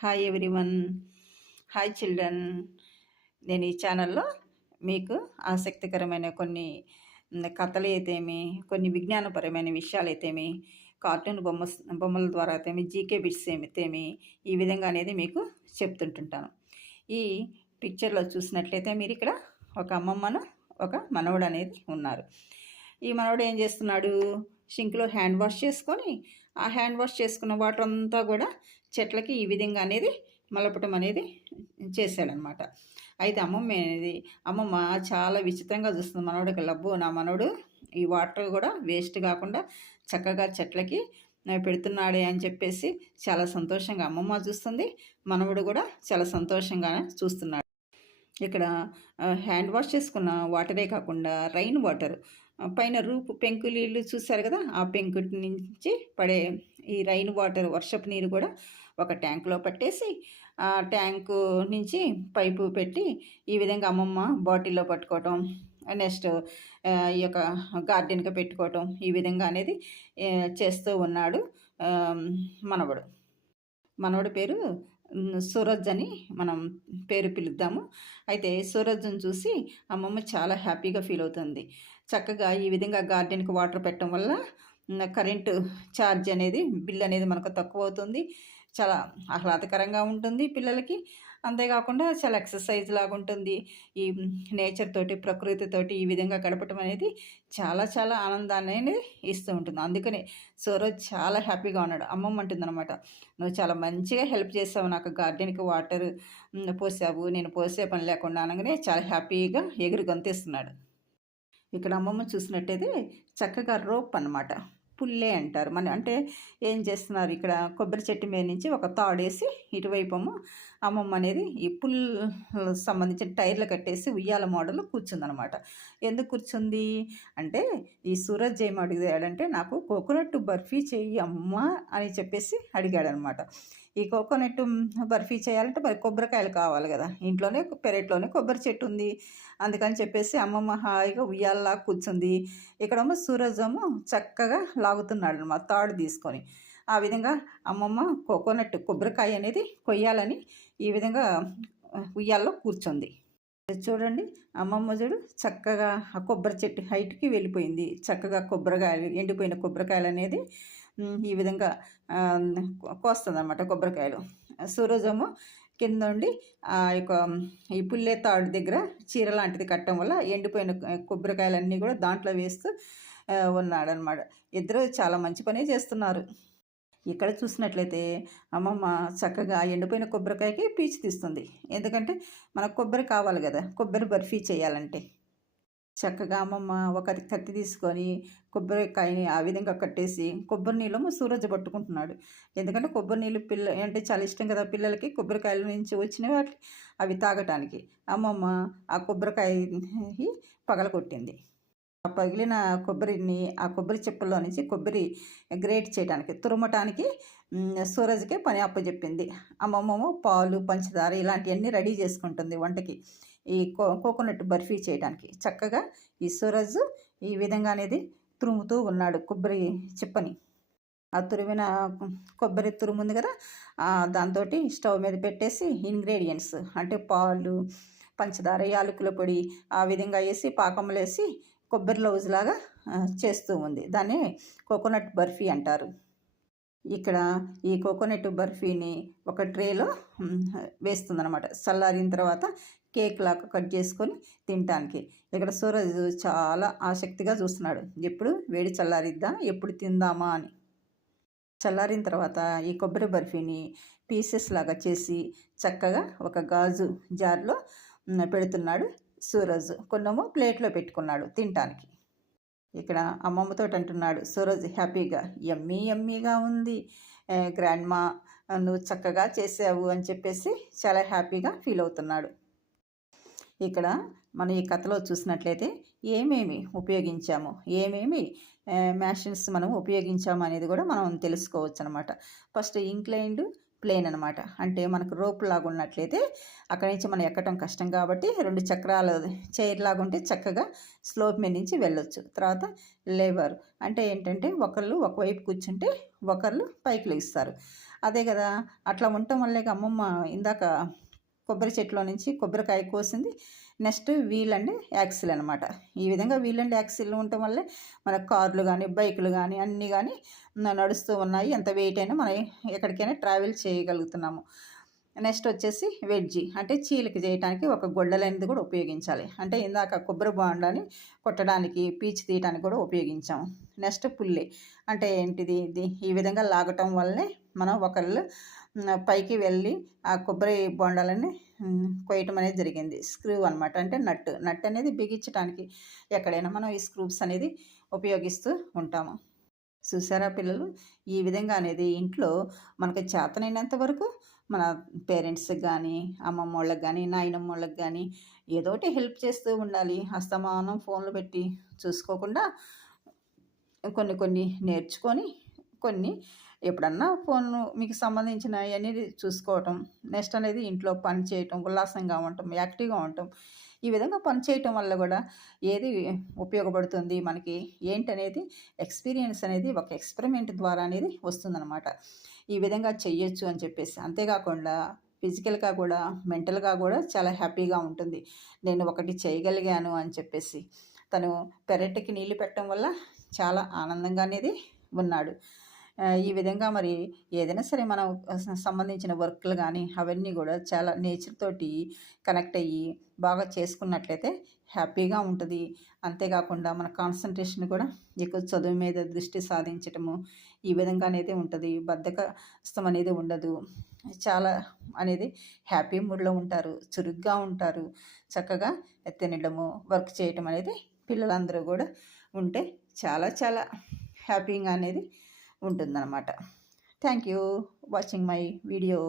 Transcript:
Hi everyone. Hi children. నేను ఈ ఛానల్లో మీకు ఆసక్తికరమైన కొన్ని కథలు అయితేమి, కొన్ని విజ్ఞానపరమైన విషయాలు అయితేమి, కార్టూన్ బొమ్మల ద్వారా అయితేమి, జీకే బిట్స్ అయితేమి, ఈ విధంగా అనేది మీకు చెప్తుంటుంటాను. ఈ పిక్చర్లో చూసినట్లయితే మీరు ఇక్కడ ఒక అమ్మమ్మను, ఒక మనవడు అనేది ఉన్నారు. ఈ మనవడు ఏం చేస్తున్నాడు, సింక్లో హ్యాండ్ వాష్ చేసుకొని ఆ హ్యాండ్ వాష్ చేసుకున్న వాటర్ అంతా కూడా చెట్లకి ఈ విధంగా అనేది మలపటం అనేది చేశాడనమాట. అయితే అమ్మమ్మ చాలా విచిత్రంగా చూస్తుంది. మనవడికి లబ్బు నా మనవడు ఈ వాటర్ కూడా వేస్ట్ కాకుండా చక్కగా చెట్లకి పెడుతున్నాడే అని చెప్పేసి చాలా సంతోషంగా అమ్మమ్మ చూస్తుంది, మనవడు కూడా చాలా సంతోషంగా చూస్తున్నాడు. ఇక్కడ హ్యాండ్ వాష్ చేసుకున్న వాటరే కాకుండా రైన్ వాటర్ పైన రూపు పెంకు నీళ్ళు చూశారు కదా, ఆ పెంకు నుంచి పడే ఈ రైన్ వాటర్ వర్షపు నీరు కూడా ఒక ట్యాంకులో పట్టేసి ఆ ట్యాంకు నుంచి పైపు పెట్టి ఈ విధంగా అమ్మమ్మ బాటిల్లో పట్టుకోవటం, నెక్స్ట్ ఈ యొక్క గార్డెన్గా పెట్టుకోవటం, ఈ విధంగా అనేది చేస్తూ ఉన్నాడు మనవడు పేరు సూరజ్ అని మనం పేరు పిలుద్దాము. అయితే సూరజ్ని చూసి అమ్మమ్మ చాలా హ్యాపీగా ఫీల్ అవుతుంది. చక్కగా ఈ విధంగా గార్డెన్కి వాటర్ పెట్టడం వల్ల కరెంటు ఛార్జ్ అనేది బిల్ అనేది మనకు తక్కువ అవుతుంది, చాలా ఆహ్లాదకరంగా ఉంటుంది పిల్లలకి. అంతేకాకుండా చాలా ఎక్సర్సైజ్ లాగా ఉంటుంది. ఈ నేచర్ తోటి, ప్రకృతితోటి ఈ విధంగా గడపటం అనేది చాలా చాలా ఆనందాన్ని అనేది ఇస్తూ ఉంటుంది. అందుకని సూరజ్ చాలా హ్యాపీగా ఉన్నాడు. అమ్మమ్మ అంటుందన్నమాట, నువ్వు చాలా మంచిగా హెల్ప్ చేసావు, నాకు గార్డెన్కి వాటర్ పోసావు, నేను పోసే పని లేకుండా అనగానే చాలా హ్యాపీగా ఎగురు గంతేస్తున్నాడు. ఇక్కడ అమ్మమ్మ చూసినట్టయితే చక్కగా రోప్ అన్నమాట, పుల్లే అంటారు. అంటే ఏం చేస్తున్నారు, ఇక్కడ కొబ్బరి చెట్టు మీద నుంచి ఒక తాడేసి ఇటువైపు అమ్మమ్మ అనేది ఈ పుల్ సంబంధించిన టైర్లు కట్టేసి ఉయ్యాల మోడల్ కూర్చుందనమాట. ఎందుకు కూర్చుంది అంటే, ఈ సూరజ్ ఏం అడిగాడంటే, నాకు కోకోనట్ బర్ఫీ చెయ్యి అమ్మ అని చెప్పేసి అడిగాడనమాట. ఈ కోకోనట్ బర్ఫీ చేయాలంటే మరి కొబ్బరికాయలు కావాలి కదా, ఇంట్లోనే పెరట్లోనే కొబ్బరి చెట్టు ఉంది. అందుకని చెప్పేసి అమ్మమ్మ హాయిగా ఉయ్యాలలా కూర్చుంది. ఇక్కడేమో సూరజ్ చక్కగా లాగుతున్నాడు అనమాట తాడు తీసుకొని. ఆ విధంగా అమ్మమ్మ కొబ్బరికాయ అనేది కొయ్యాలని ఈ విధంగా ఉయ్యాల్లో కూర్చుంది. చూడండి, అమ్మమ్మ చూడు చక్కగా ఆ కొబ్బరి చెట్టు హైట్కి వెళ్ళిపోయింది. చక్కగా కొబ్బరికాయలు, ఎండిపోయిన కొబ్బరికాయలు అనేది ఈ విధంగా కోస్తుంది అనమాట కొబ్బరికాయలు. సూరజము కింద ఉండి ఆ యొక్క ఈ పుల్లే తాడు దగ్గర చీర లాంటిది కట్టడం వల్ల ఎండిపోయిన కొబ్బరికాయలన్నీ కూడా దాంట్లో వేస్తూ ఉన్నాడనమాట. ఇద్దరు చాలా మంచి పనే చేస్తున్నారు. ఇక్కడ చూసినట్లయితే అమ్మమ్మ చక్కగా ఎండిపోయిన కొబ్బరికాయకి పీచు తీస్తుంది. ఎందుకంటే మనకు కొబ్బరి కావాలి కదా, కొబ్బరి బర్ఫీ చేయాలంటే. చక్కగా అమ్మమ్మ ఒక కత్తి తీసుకొని కొబ్బరికాయని ఆ విధంగా కట్టేసి కొబ్బరి నీళ్ళము సూరజ్ పట్టుకుంటున్నాడు. ఎందుకంటే కొబ్బరి నీళ్ళు అంటే చాలా ఇష్టం కదా పిల్లలకి, కొబ్బరికాయల నుంచి వచ్చినవి అవి తాగటానికి. అమ్మమ్మ ఆ కొబ్బరికాయ పగలగొట్టింది. ఆ పగిలిన కొబ్బరిని ఆ కొబ్బరి చెప్పుల్లో నుంచి కొబ్బరి గ్రేట్ చేయడానికి, తురమటానికి సూరజ్కే పని అప్పచెప్పింది. అమ్మమ్మ పాలు, పంచదార ఇలాంటివన్నీ రెడీ చేసుకుంటుంది వంటకి, ఈ కోకోనట్ బర్ఫీ చేయడానికి. చక్కగా ఈ సూరజ్ ఈ విధంగా అనేది తురుముతూ ఉన్నాడు కొబ్బరి చిప్పని. ఆ తురిమిన కొబ్బరి తురుము ఉంది కదా, దాంతో స్టవ్ మీద పెట్టేసి ఇంగ్రీడియంట్స్ అంటే పాలు, పంచదార, యాలకుల పొడి ఆ విధంగా వేసి పాకంలో వేసి కొబ్బరి లౌజ్ లాగా చేస్తూ ఉంది. దాన్ని కోకోనట్ బర్ఫీ అంటారు. ఇక్కడ ఈ కోకోనట్ బర్ఫీని ఒక ట్రేలో వేస్తుందన్నమాట. చల్లారిన తర్వాత కేక్ లాగా కట్ చేసుకొని తినటానికి. ఇక్కడ సూరజ్ చాలా ఆసక్తిగా చూస్తున్నాడు, ఎప్పుడు వేడి చల్లారిద్దా, ఎప్పుడు తిందామా అని. చల్లారిన తర్వాత ఈ కొబ్బరి బర్ఫీని పీసెస్ లాగా చేసి చక్కగా ఒక గాజు జార్లో పెడుతున్నాడు సూరజ్. కొన్నేమో ప్లేట్లో పెట్టుకున్నాడు తినటానికి. ఇక్కడ అమ్మమ్మతో అంటున్నాడు సూరజ్ హ్యాపీగా, యమ్మీ యమ్మీగా ఉంది గ్రాండ్ మా, నువ్వు చక్కగా చేసావు అని చెప్పేసి చాలా హ్యాపీగా ఫీల్ అవుతున్నాడు. ఇక్కడ మనం ఈ కథలో చూసినట్లయితే ఏమేమి ఉపయోగించాము, ఏమేమి మ్యాషన్స్ మనం ఉపయోగించాము అనేది కూడా మనం తెలుసుకోవచ్చు అనమాట. ఫస్ట్ ఇంక్లైన్డ్ ప్లేన్ అనమాట, అంటే మనకు రోప్ లాగా ఉన్నట్లయితే అక్కడి నుంచి మనం ఎక్కడం కష్టం కాబట్టి 2 చక్రాల చైర్ లాగా ఉంటే చక్కగా స్లోప్ మీద నుంచి వెళ్ళొచ్చు. తర్వాత లేవర్ అంటే ఏంటంటే ఒకళ్ళు ఒకవైపు కూర్చుంటే ఒకళ్ళు పైకి లేస్తారు. అదే కదా! అట్లా ఉండటం వల్లే అమ్మమ్మ ఇందాక కొబ్బరి చెట్టులో నుంచి కొబ్బరికాయ కోసింది. నెక్స్ట్ వీల్ అండ్ యాక్సిల్ అనమాట. ఈ విధంగా వీల్ అండ్ యాక్సిల్ ఉండటం వల్లే మన కార్లు గానీ, బైకులు గానీ అన్నీ గానీ నడుస్తూ ఉన్నాయి. ఎంత వెయిట్ అయినా మనం ఎక్కడికైనా ట్రావెల్ చేయగలుగుతున్నాము. నెక్స్ట్ వచ్చేసి వెడ్జి అంటే చీలిక చేయటానికి ఒక గొడ్డలనేది కూడా ఉపయోగించాలి. అంటే ఇందాక కొబ్బరి బోండాని కొట్టడానికి, పీచు తీయటానికి కూడా ఉపయోగించాము. నెక్స్ట్ పుల్లె అంటే ఏంటిది? ఇది ఈ విధంగా లాగటం వల్లే మనం ఒకళ్ళు పైకి వెళ్ళి ఆ కొబ్బరి బొండాలని కొయ్యటం అనేది జరిగింది. స్క్రూ అనమాట. అంటే నట్ అనేది బిగించటానికి ఎక్కడైనా మనం ఈ స్క్రూస్ అనేది ఉపయోగిస్తూ ఉంటాము. చూసారా పిల్లలు? ఈ విధంగా అనేది ఇంట్లో మనకి చేతనైనంత వరకు మన పేరెంట్స్‌కి గానీ, అమ్మమ్మోళ్ళకి గానీ, నాయనమ్మోళ్ళకి గానీ ఏదోటి హెల్ప్ చేస్తూ ఉండాలి. అస్తమానం ఫోన్‌లు పెట్టి చూసుకోకుండా కొన్ని కొన్ని నేర్చుకొని, కొన్ని ఎప్పుడన్నా ఫోను మీకు సంబంధించినయన్నీ చూసుకోవటం. నెక్స్ట్ అనేది ఇంట్లో పని చేయటం, ఉల్లాసంగా ఉండటం, యాక్టివ్‌గా ఉండటం. ఈ విధంగా పని చేయటం వల్ల గూడా ఏది ఉపయోగపడుతుంది మనకి ఏంటనేది ఎక్స్‌పీరియన్స్ అనేది ఒక ఎక్స్‌పెరిమెంట్ ద్వారా అనేది వస్తుందనమాట. ఈ విధంగా చెయ్యొచ్చు అని చెప్పేసి. అంతేకాకుండా ఫిజికల్‌గా కూడా, మెంటల్‌గా గూడా చాలా హ్యాపీగా ఉంటుంది. నేను ఒకటి చేయగలిగాను అని చెప్పేసి. తను పెరటికి నీళ్లు పెట్టడం వల్ల చాలా ఆనందంగా అనేది ఉన్నాడు. ఈ విధంగా మరి ఏదైనా సరే మనం సంబంధించిన వర్క్‌లు గానీ, అవన్నీ గూడా చాలా నేచర్ తోటి కనెక్ట్ అయ్యి బాగా చేసుకున్నట్లయితే హ్యాపీగా ఉంటది. అంతేగాకుండా మన కాన్సంట్రేషన్ కూడా ఎక్కువ చదువు మీద దృష్టి సాధించటము, ఈ విధంగా అనేది ఉంటది. బద్ధకస్తం అనేది ఉండదు. చాలా అనేది హ్యాపీ మూడ్‌లో ఉంటారు. చురుగ్గా ఉంటారు. చక్కగా తినడము, వర్క్ చేయటం అనేది పిల్లలందరూ గూడా ఉంటే చాలా చాలా హ్యాపీగా అనేది ఉంటుందన్నమాట. Thank you watching my video.